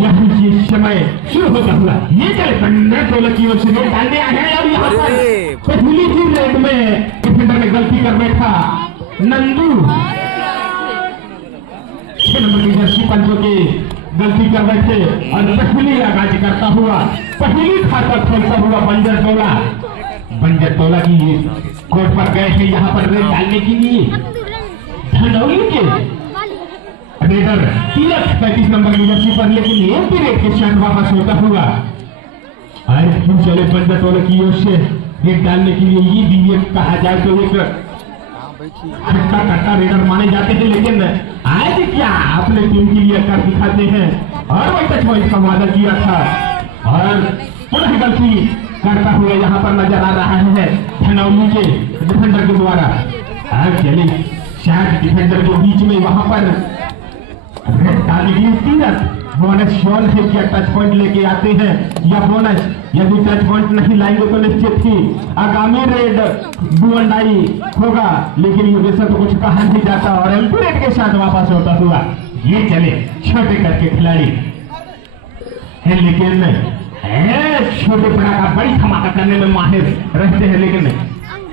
यही समय शुरू होता हुआ ये चले 15-16 की ओर से रेड डालने आए हैं। और यहाँ पर पहली ही रेड में डिफेंडर ने गलती कर बैठा नंदू 6 नंबर की जर्सी पंचों की गलती कर बैठे और पहली आगाज करता हुआ पहली खाता खोलता हुआ बंजर टोला की कोर्ट पर गए हैं यहाँ पर रेड डालने के लिए। धनौली के रेडर 35 नंबर की जर्सी पर, लेकिन एक रेड के साथ वापस होता हुआ और फिर चले बंजर टोला की ओर से रेड डालने के लिए। ये भी एक कहा जाए तो एक खट्टा रेडर माने जाते हैं, लेकिन आज क्या अपने टीम के लिए कर दिखाते हैं और वही टच पॉइंट का वादा किया था और पुनः गलती करता हुआ यहाँ पर नजर आ रहा है धनौली के डिफेंडर के द्वारा। आज चले शायद डिफेंडर के बीच में वहां पर रेड डालने की तीरथ बोनस शॉल है क्या टच पॉइंट लेके आते हैं या बोनस, यदि टच पॉइंट नहीं लाएंगे तो निश्चित ही आगामी रेड डुअंडाई होगा, लेकिन ये वैसा तो कुछ कहा नहीं जाता। और एम्पी रेड के साथ वापस होता हुआ ये चले छोटे करके खिलाड़ी है, लेकिन छोटे बड़ा का बड़ी धमाका करने में माहिर रहते हैं, लेकिन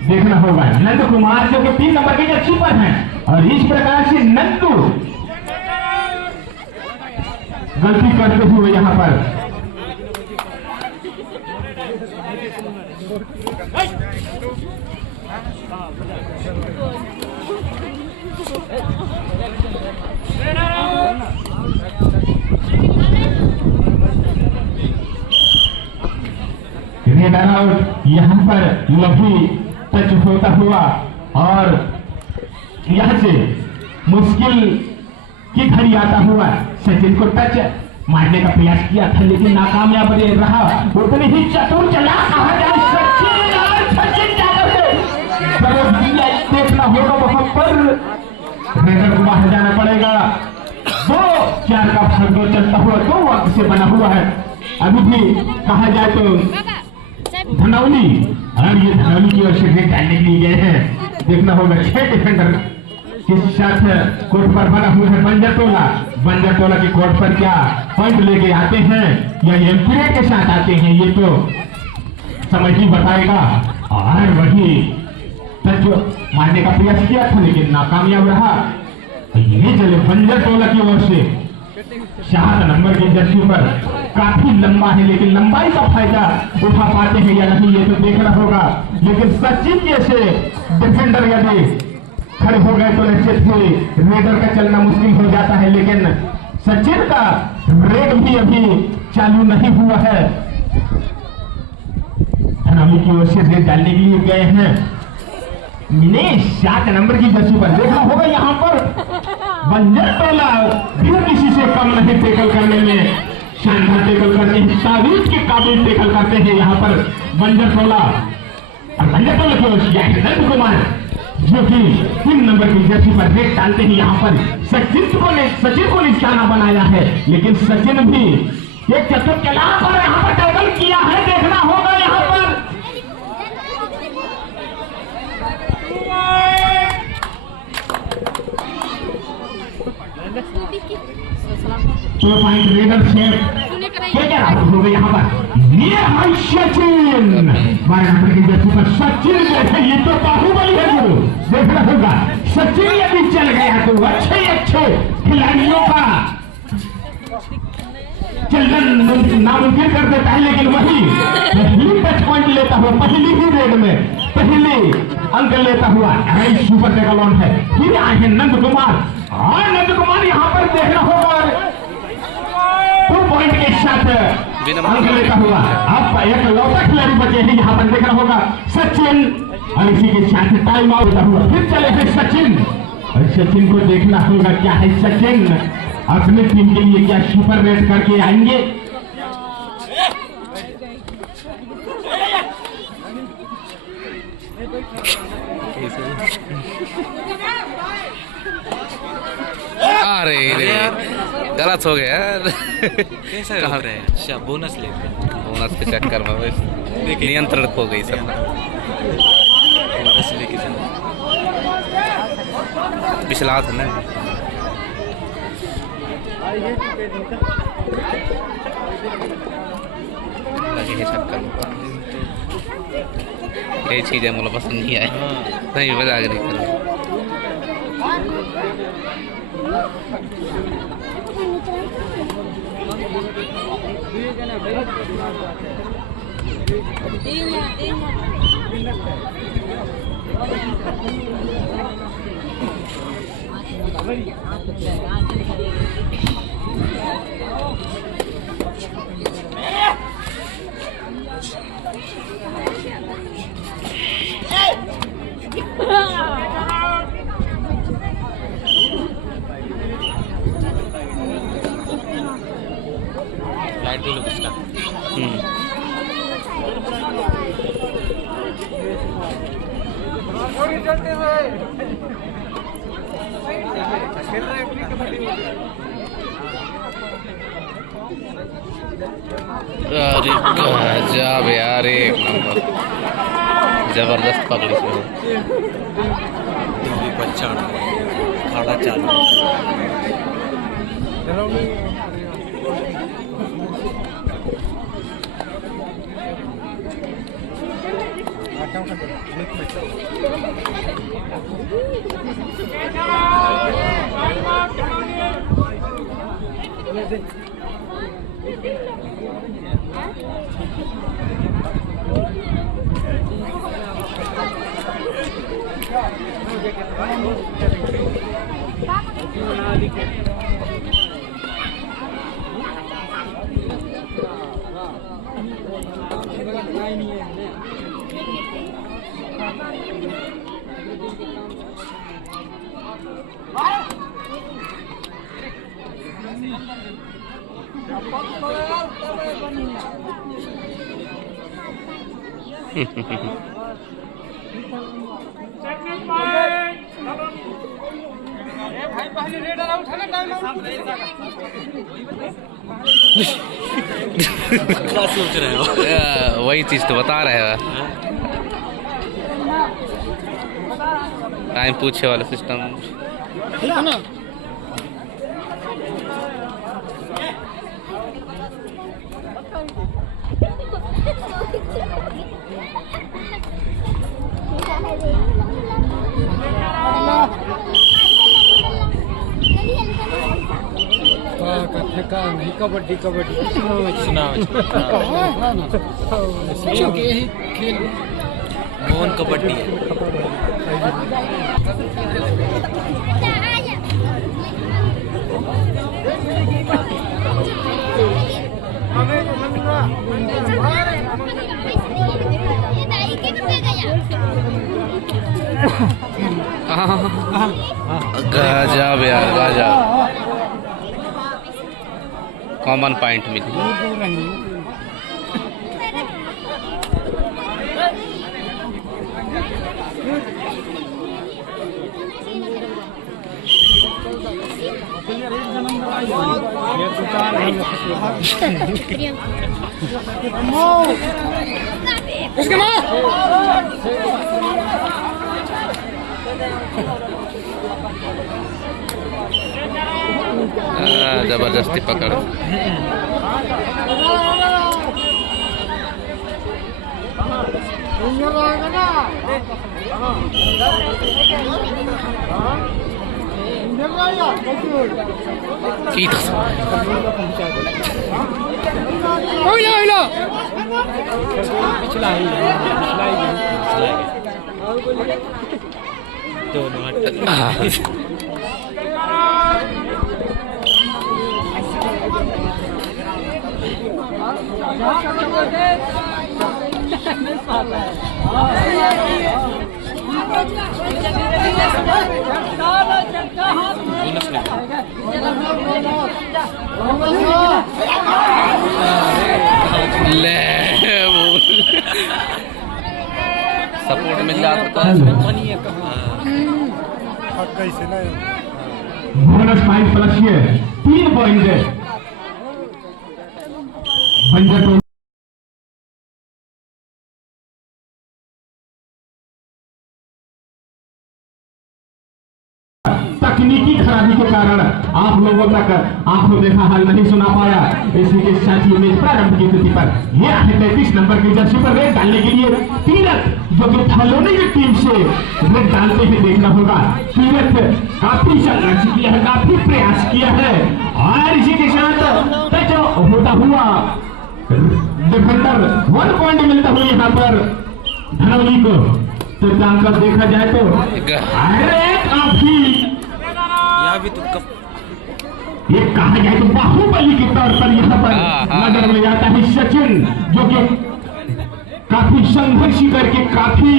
देखना होगा नंद कुमार जो कि 3 नंबर के जर्सी पर हैं और इस प्रकार से नंदू गलती करते हुए यहाँ पर रेडर आउट यहाँ पर लफी टच होता हुआ और यहाँ से मुश्किल की घड़ी आता हुआ सचिन को टच मारने का प्रयास किया था, लेकिन नाकामयाब रहा। उतनी ही चतुर चला कहा जाए सचिन देखना होगा वहां पर रेडर को बाहर जाना पड़ेगा। 2-4 का भाग चलता हुआ 2 वक्त से बना हुआ है अभी भी कहा जाए तो धनौली, और ये धनौली की ओर से रेड डालने के लिए गए हैं। देखना होगा 6 डिफेंडर के साथ कोर्ट पर बना हुआ है बंजर टोला की कोर्ट पर क्या पॉइंट लेके आते हैं या एम्पी रेड के साथ आते हैं ये तो समझ ही बताएगा। और वही टच मारने का प्रयास किया था लेकिन नाकामयाब रहा। ये चले बंजर टोला की ओर से 7 नंबर की जर्सी पर काफी लंबा है, लेकिन लंबाई का फायदा उठा पाते हैं या नहीं ये तो देखना होगा। लेकिन सचिन जैसे डिफेंडर यदि खड़े हो गए तो निश्चित ही रेडर का चलना मुश्किल हो जाता है, लेकिन सचिन का रेड भी अभी चालू नहीं हुआ है। धनौली की ओर से रेड डालने के लिए गए हैं 7 नंबर की जर्सी पर। देखना होगा यहाँ पर बंजर टोला भी किसी से कम नहीं टेकल करने में, शानदार टेकल करते हैं, तारीफ के काबिल टेकल करते हैं यहाँ पर बंजर टोला। और बंजर टोला की ओर से नंद कुमार जो कि 3 नंबर की जर्सी पर रेड डालते हैं यहाँ पर। सचिन को निशाना बनाया है, लेकिन सचिन भी एक चतुर चला पर यहाँ पर टैकल किया है। देखना होगा यहाँ पर तो पॉइंट रेडर सेफ क्या हो गए यहाँ पर। ये सचिन 12 नंबर की जर्सी पर सचिन जैसे ये तो बाहुबली है गुरु। देखना होगा सचिन यदि चल गया तो अच्छे खिलाड़ियों का चलन नामुमकिन कर देता है, लेकिन वही टच पॉइंट लेता हुआ पहली ही रेड में पहले अंक लेता हुआ सुपर टेकल ऑन है। फिर आए हैं नंद कुमार और नंद कुमार यहाँ पर देखना होगा 2 पॉइंट के साथ अंक लेता हुआ। अब एक लौटा खिलाड़ी बचे हैं यहाँ पर। देखना होगा सचिन और इसी के साथ टाइम आउट हुआ। फिर चले हैं सचिन और सचिन को देखना होगा क्या है सचिन अपने टीम के लिए क्या सुपर रेड करके आएंगे। अरे गलत हो गया यार। कैसा कहा रहे हैं? अच्छा बोनस ले बोनस के चक्कर में नियंत्रण खो गई सब। बोनस लेके चलो पिछला था ना लगे है चक्कर। ये चीजें मुझे पसंद नहीं आई। नहीं मजाक नहीं कर रहा। लाइट भी लो इसका। अरे गजब यार, एक नंबर जबरदस्त पकड़ी से। दिल्ली पर चढ़ खाड़ा चालू। क्या सोच रहे हो? वही चीज तो बता रहे हो। टाइम पूछे वाला सिस्टम। ठीक है ना? नहीं कबड्डी कबड्डी सुनाओ। यही खेल मोहन कबड्डी है। गजब यार गजब, कॉमन पॉइंट मिली। जबरदस्ती पकड़। सपोर्ट मिल रहा था। बोनस पॉइंट प्लस 3 पॉइंट है। तकनीकी खराबी के कारण आप लोगों तक आंखों देखा हाल नहीं सुना पाया। इसी के साथ ही मैच प्रारंभ की स्थिति पर यह है 33 नंबर की जर्सी पर रेड डालने के लिए तीरथ, जो कि थलोनी की टीम से रेड डालते हुए देखना होगा। तीरथ काफी संघर्ष किया है, काफी प्रयास किया है और इसी के साथ टच होता हुआ डिफेंडर 1 पॉइंट मिलता हुआ यहाँ पर धनौली को। तो जानकर देखा जाए तो अरे काफी यहाँ भी तुक्का ये कहा जाए तो बाहुबली के तौर पर यहाँ पर नजर में आता है सचिन, जो कि काफी संघर्ष करके, काफी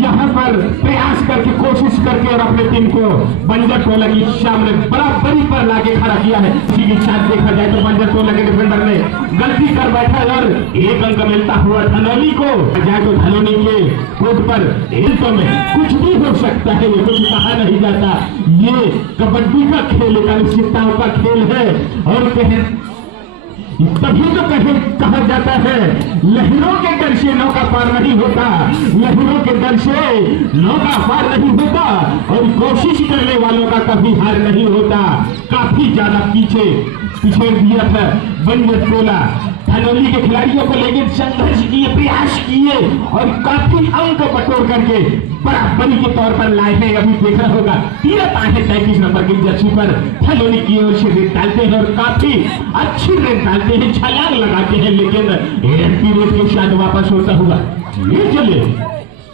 यहाँ पर प्रयास करके, कोशिश करके और अपने टीम को बंजर टोला की सामने बराबरी पर लाके खड़ा किया है। इसी के साथ देखा जाए तो बंजर टोला के डिफेंडर ने गलती कर बैठा और 1 अंक मिलता हुआ धनौली को। जाए तो धनौली के कोर्ट पर हिलतों में कुछ भी हो सकता है, ये कुछ कहा नहीं जाता। ये कबड्डी का खेल है, अनिश्चितताओं का खेल है और तभी तो कहा जाता है लहरों के डर से नौका पार नहीं होता, लहरों के डर से नौका पार नहीं होता और कोशिश करने वालों का कभी हार नहीं होता। काफी ज्यादा पीछे दिया था बंजर टोला धनौली के खिलाड़ियों को लेकर संघर्ष किए, प्रयास किए और काफी अंक बटोर करके बराबरी के तौर पर लाए हैं। अभी देखना होगा तीरथ आए हैं 33 नंबर की जर्सी पर धनौली की ओर से रेड डालते हैं और काफी अच्छी रेड डालते हैं, छलांग लगाते हैं, लेकिन एंटी रेड के साथ वापस होता हुआ ये चले।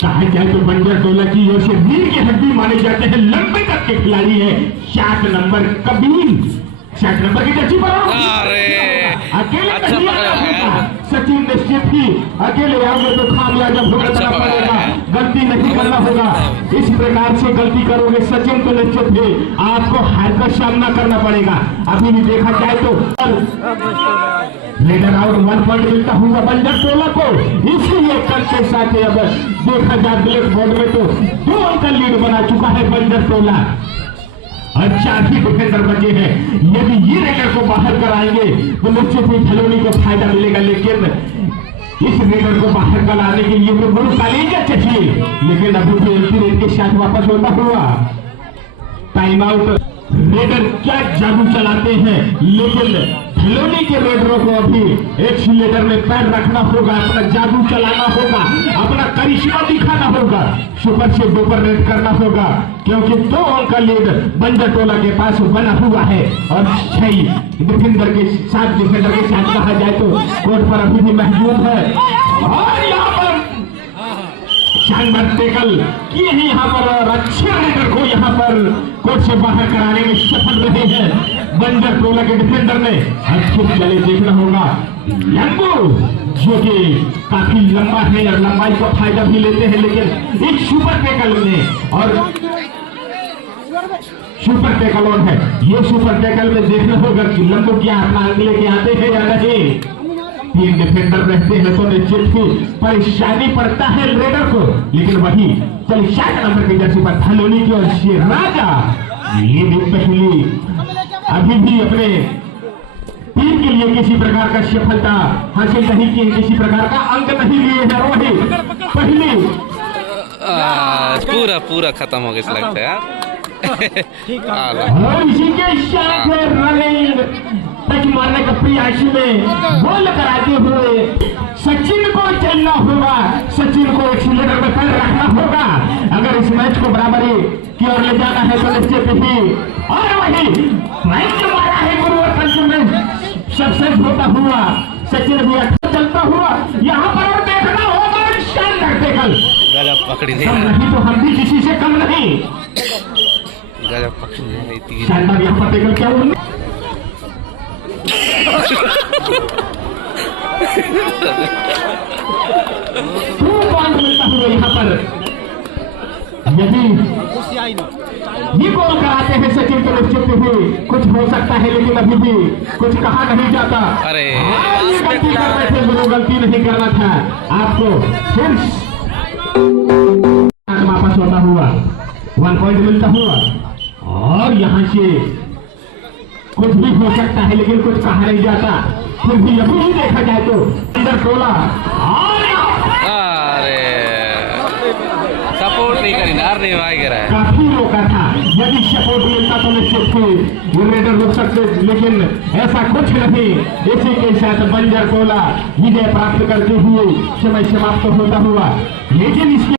कहा जाए तो बंजर टोला की ओर से वीर की हड्डी माने जाते हैं, लंबे तक के खिलाड़ी है 60 नंबर कबीर, 60 नंबर की जर्सी पर अकेले अच्छा सचिन निश्चित ही अकेले आओगे तो खामियाजा भुगतना पड़ेगा, गलती नहीं करना होगा। इस प्रकार से गलती करोगे सचिन तो निश्चित ही आपको हार का सामना करना पड़ेगा। अभी भी देखा जाए तो लीडर आउट 1 पॉइंट मिलता हुआ बंजर टोला को। इसीलिए कल के साथ अब देखा जाए ब्लैक बोर्ड में तो 2 अंक लीड बना चुका है बंजर टोला और 4 ही डिफेंडर बचे हैं। यदि ये रेडर को बाहर कराएंगे तो निश्चित ही धनौली को फायदा मिलेगा, लेकिन इस रेडर को बाहर कराने के लिए तो बहुत कलेजा चाहिए। लेकिन अभी भी एंटी रेड के साथ वापस होता हुआ टाइम आउट। रेडर क्या जादू चलाते हैं, लेकिन धनौली के रेडरों को अभी एक्सीलेटर में पैर रखना होगा, अपना जादू चलाना होगा, अपना करिश्मा दिखाना होगा, सुपर से डुपर रेड करना होगा, क्योंकि 2 अंक का लीड बंजर टोला के पास बना हुआ है और 6 डिफेंडर के साथ कहा जाए तो कोर्ट पर अभी भी महजूद है। और यहाँ पर शानदार टैकल किए हैं यहाँ पर और अच्छे रेडर को यहाँ पर कोर्ट से बाहर कराने में सफल रहे हैं बंजर टोला के डिफेंडर ने। अच्छे चले देखना होगा लंबू, जो कि काफी लंबा है और लंबाई का फायदा भी लेते हैं, लेकिन एक सुपर टैकल में और सुपर टैकल ऑन है। ये सुपर टैकल में देखना होगा कि लंबू क्या अपना लेके आते हैं या नहीं। 3 डिफेंडर रहते हैं तो निश्चित ही परेशानी पड़ता है रेडर को, लेकिन वही चलिए 60 नंबर की जर्सी पर धनौली की ओर से राजा ये भी पहली अभी भी अपने टीम के लिए किसी प्रकार का सफलता हासिल नहीं की, किसी प्रकार का अंक नहीं लिए हैं। वही पहली पूरा खत्म हो गया लगता है यार। और इसी के साथ रनिंग टच मारने का प्रयास में बॉल कराते हुए सचिन को चलना होगा, सचिन को एक्सीलेटर में पैर रखना होगा अगर इस मैच को बराबरी की ओर ले जाना है तो निश्चित ही। और वही मैच मारा है गुरुवर में सक्सेस होता हुआ सचिन भी अच्छा चलता हुआ यहाँ पर और देखना होगा शानदार टैकल। गजब पकड़ी कम नहीं तो हम भी किसी से कम नहीं। गजब पकड़ी शानदार यहाँ पर टैकल क्या हुआ 2 पॉइंट मिलता हुआ यहाँ पर। यदि ये गोल कराते हैं सचिन तो निश्चित भी कुछ हो सकता है, लेकिन अभी भी कुछ कहा नहीं जाता। अरे ये गलती कर रहे थे, गुरु गलती नहीं करना था आपको। फिर वापस होता हुआ 1 पॉइंट मिलता हुआ और यहाँ से कुछ भी हो सकता है, लेकिन कुछ कहा नहीं जाता। फिर भी अभी ही देखा जाए तो बंजर टोला और सपोर्ट नहीं करी ना नहीं भाई कह रहा है काफी रोका था। यदि सपोर्ट मिलता तो निश्चित ही ये रेडर रुक सकते, लेकिन ऐसा कुछ नहीं। इसी के साथ बंजर कोला विजय प्राप्त करते हुए समय समाप्त होता हुआ, लेकिन इसके